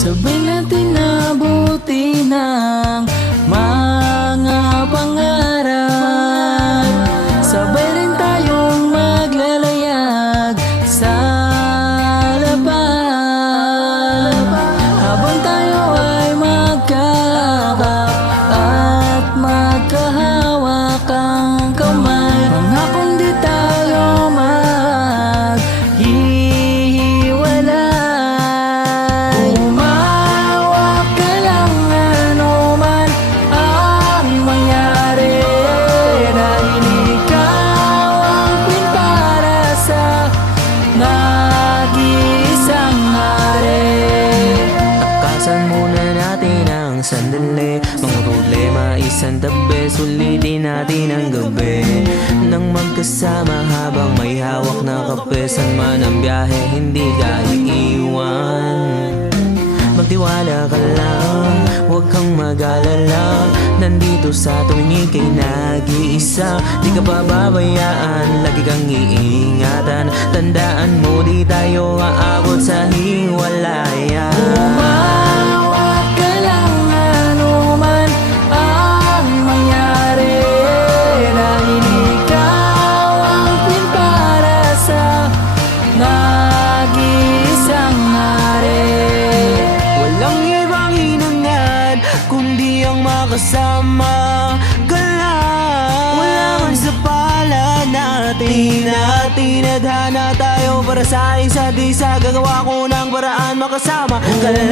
Sabay natin nabuti ng mga pangarap. Sabay rin tayong maglalayag sa lapad, habang tayo ay magkakap at magkahawak ang kamay. Pangakong di tayo maghihiwalay. Umawak ka lang anuman ang mangyari, dahil ikaw ang queen para sa nag-iisang hari. Takasan muna natin ang sandali, mga problema isang tabi, sulitin natin ang gabi nang magkasama habang may hawak na kape. San man ang biyahe, hindi ka iiwan. Magtiwala ka lang, huwag kang mag-alala, nandito sa tuwing ika'y nag-iisa. Di ka pababayaan, lagi kang iingatan. Tandaan mo, di tayo aabot sa hiwalayan. Umawak ka lang anuman ang mangyari, dahil ikaw ang queen para sa nag-iisang hari. Walang ibang hinangad kundi ang makasama ka lang. Wala man sa palad natin at tinadhana tayo para sa isa't isa. Gagawa ko ng paraan makasama ka lang.